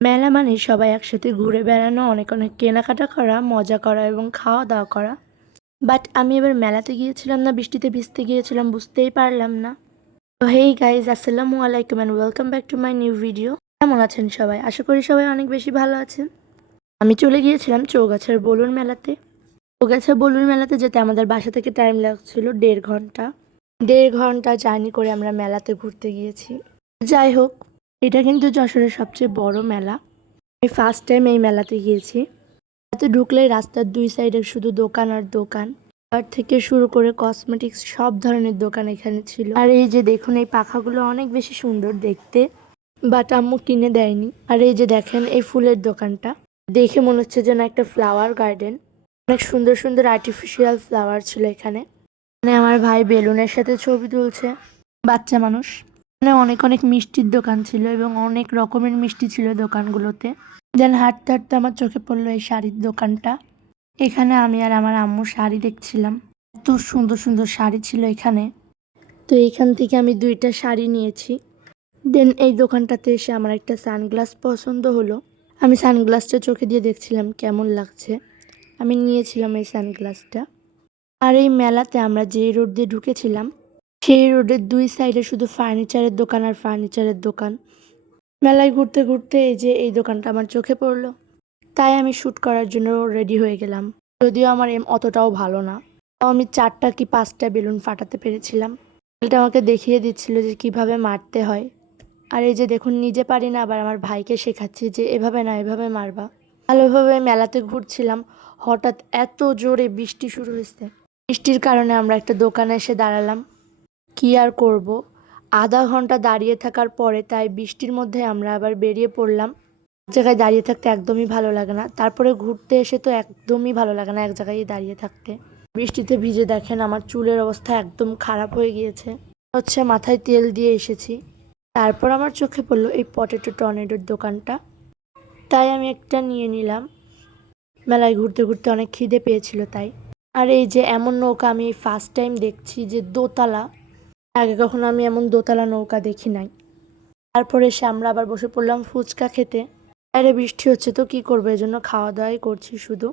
মেলা মানে সবাই একসাথে ঘুরে বেড়ানো, অনেক অনেক কেনাকাটা করা, মজা করা এবং খাওয়া দাওয়া করা। বাট আমি এবার মেলাতে গিয়েছিলাম না বৃষ্টিতে ভিজতে গিয়েছিলাম বুঝতেই পারলাম না। তো হেই গাইজ, আসসালামু আলাইকুম and welcome back to my new video. কেমন আছেন সবাই? আশা করি সবাই অনেক বেশি ভালো আছেন। আমি চলে গিয়েছিলাম চৌগাছার বলুন মেলাতে। চৌগাছার বলুন মেলাতে যেতে আমাদের বাসা থেকে টাইম লাগছিল 1.5 ঘন্টা। 1.5 ঘন্টা জার্নি করে আমরা মেলাতে ঘুরতে গিয়েছি। যাই হোক, এটা কিন্তু যশোরের সবচেয়ে বড় মেলা। আমি ফার্স্ট টাইম এই মেলাতে গিয়েছি। মেলাতে ঢুকলেই রাস্তার দুই সাইডে শুধু দোকান আর দোকান। আর থেকে শুরু করে কসমেটিক্স সব ধরনের দোকান এখানে ছিল। আর এই যে দেখুন, এই পাখাগুলো অনেক বেশি সুন্দর দেখতে, বাট আম্মু কিনে দেয়নি। আর এই যে দেখেন এই ফুলের দোকানটা, দেখে মনে হচ্ছে যেন একটা ফ্লাওয়ার গার্ডেন। অনেক সুন্দর সুন্দর আর্টিফিশিয়াল ফ্লাওয়ার ছিল এখানে। মানে আমার ভাই বেলুনের সাথে ছবি তুলছে, বাচ্চা মানুষ। এখানে অনেক অনেক মিষ্টির দোকান ছিল এবং অনেক রকমের মিষ্টি ছিল দোকানগুলোতে। দেন হাঁটতে হাঁটতে আমার চোখে পড়লো এই শাড়ির দোকানটা। এখানে আমি আর আমার আম্মু শাড়ি দেখছিলাম। এত সুন্দর সুন্দর শাড়ি ছিল এখানে। তো এখান থেকে আমি 2টা শাড়ি নিয়েছি। দেন এই দোকানটাতে এসে আমার একটা সানগ্লাস পছন্দ হলো। আমি সানগ্লাসটা চোখে দিয়ে দেখছিলাম কেমন লাগছে। আমি নিয়েছিলাম এই সানগ্লাসটা। আর এই মেলাতে আমরা যে রোড দিয়ে ঢুকেছিলাম, সেই রোডের দুই সাইডে শুধু ফার্নিচারের দোকান আর ফার্নিচারের দোকান। মেলায় ঘুরতে ঘুরতে এই যে এই দোকানটা আমার চোখে পড়লো, তাই আমি শ্যুট করার জন্য রেডি হয়ে গেলাম। যদিও আমার এম অতটাও ভালো না, তাও আমি 4টা কি 5টা বেলুন ফাটাতে পেরেছিলাম। এটা আমাকে দেখিয়ে দিচ্ছিল যে কিভাবে মারতে হয়। আর এই যে দেখুন, নিজে পারি না, আবার আমার ভাইকে শেখাচ্ছি যে এভাবে না, এভাবে মারবা। ভালোভাবে মেলাতে ঘুরছিলাম, হঠাৎ এত জোরে বৃষ্টি শুরু হয়েছে। বৃষ্টির কারণে আমরা একটা দোকানে এসে দাঁড়ালাম। কি আর করব, আধা ঘন্টা দাঁড়িয়ে থাকার পরে তাই বৃষ্টির মধ্যে আমরা আবার বেরিয়ে পড়লাম। এক জায়গায় দাঁড়িয়ে থাকতে একদমই ভালো লাগে না, তারপরে ঘুরতে এসে তো একদমই ভালো লাগে না এক জায়গায় দাঁড়িয়ে থাকতে। বৃষ্টিতে ভিজে দেখেন আমার চুলের অবস্থা একদম খারাপ হয়ে গিয়েছে। হচ্ছে মাথায় তেল দিয়ে এসেছি। তারপর আমার চোখে পড়লো এই পটেটো টর্নেডোর দোকানটা, তাই আমি একটা নিয়ে নিলাম। মেলায় ঘুরতে ঘুরতে অনেক খিদে পেয়েছিল তাই। আর এই যে এমন নৌকা আমি ফার্স্ট টাইম দেখছি, যে দোতলা। আগে কখনো আমি এমন দোতলা নৌকা দেখি নাই। তারপরে এসে আমরা আবার বসে পড়লাম ফুচকা খেতে। বাইরে বৃষ্টি হচ্ছে তো কি করবো, এই জন্য খাওয়া দাওয়াই করছি শুধু।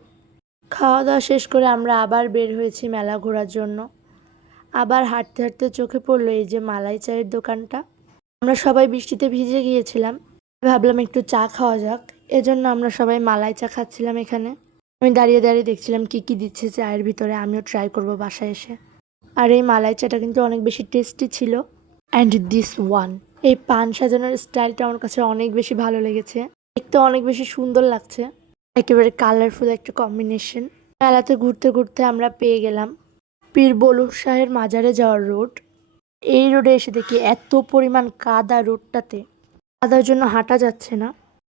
খাওয়া দাওয়া শেষ করে আমরা আবার বের হয়েছি মেলা ঘোরার জন্য। আবার হাঁটতে হাঁটতে চোখে পড়লো এই যে মালাই চায়ের দোকানটা। আমরা সবাই বৃষ্টিতে ভিজে গিয়েছিলাম, ভাবলাম একটু চা খাওয়া যাক। এজন্য আমরা সবাই মালাই চা খাচ্ছিলাম এখানে। আমি দাঁড়িয়ে দাঁড়িয়ে দেখছিলাম কি কি দিচ্ছে চায়ের ভিতরে, আমিও ট্রাই করব বাসায় এসে। আর এই মালাই চাটা কিন্তু অনেক বেশি টেস্টি ছিল। অ্যান্ড দিস ওয়ান, এই পান সাজানোর স্টাইলটা আমার কাছে অনেক বেশি ভালো লেগেছে। দেখতে অনেক বেশি সুন্দর লাগছে, একেবারে কালারফুল একটা কম্বিনেশন। মেলাতে ঘুরতে ঘুরতে আমরা পেয়ে গেলাম পীর বলুর শাহের মাজারে যাওয়ার রোড। এই রোডে এসে দেখি এত পরিমাণ কাদা রোডটাতে, কাদার জন্য হাঁটা যাচ্ছে না।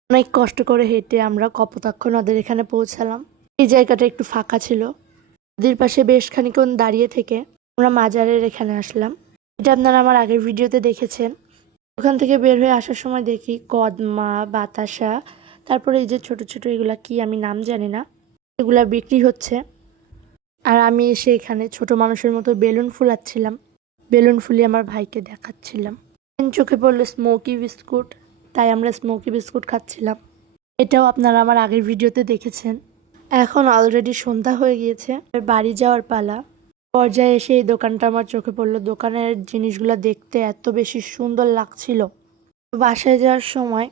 অনেক কষ্ট করে হেঁটে আমরা কপোতাক্ষ নদের এখানে পৌঁছালাম। এই জায়গাটা একটু ফাঁকা ছিল। নদীর পাশে বেশ খানিকক্ষণ দাঁড়িয়ে থেকে আমরা মাজারের এখানে আসলাম। এটা আপনারা আমার আগের ভিডিওতে দেখেছেন। ওখান থেকে বের হয়ে আসার সময় দেখি কদমা, বাতাসা, তারপরে এই যে ছোট ছোট এগুলা কি আমি নাম জানি না, এগুলা বিক্রি হচ্ছে। আর আমি এসে এখানে ছোট মানুষের মতো বেলুন ফুলাচ্ছিলাম। বেলুন ফুলিয়ে আমার ভাইকে দেখাচ্ছিলাম। চোখে পড়লো স্মোকি বিস্কুট, তাই আমরা স্মোকি বিস্কুট খাচ্ছিলাম। এটাও আপনারা আমার আগের ভিডিওতে দেখেছেন। এখন অলরেডি সন্ধ্যা হয়ে গিয়েছে, বাড়ি যাওয়ার পালা। পর্যায়ে এসে এই দোকানটা আমার চোখে পড়লো। দোকানের জিনিসগুলো দেখতে এত বেশি সুন্দর লাগছিল। বাসায় যাওয়ার সময়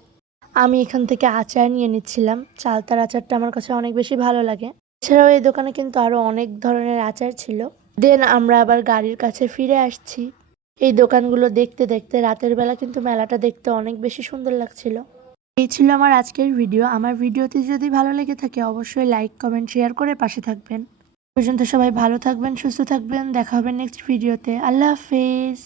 আমি এখান থেকে আচার নিয়ে নিচ্ছিলাম। চালতার আচারটা আমার কাছে অনেক বেশি ভালো লাগে। এছাড়াও এই দোকানে কিন্তু আরো অনেক ধরনের আচার ছিল। দেন আমরা আবার গাড়ির কাছে ফিরে আসছি। এই দোকানগুলো দেখতে দেখতে রাতের বেলা কিন্তু মেলাটা দেখতে অনেক বেশি সুন্দর লাগছিল। এই ছিল আমার আজকের ভিডিও। আমার ভিডিওটি যদি ভালো লেগে থাকে অবশ্যই লাইক, কমেন্ট, শেয়ার করে পাশে থাকবেন। পর্যন্ত সবাই ভালো থাকবেন, সুস্থ থাকবেন। দেখা হবে নেক্সট ভিডিওতে। আল্লাহ হাফেজ।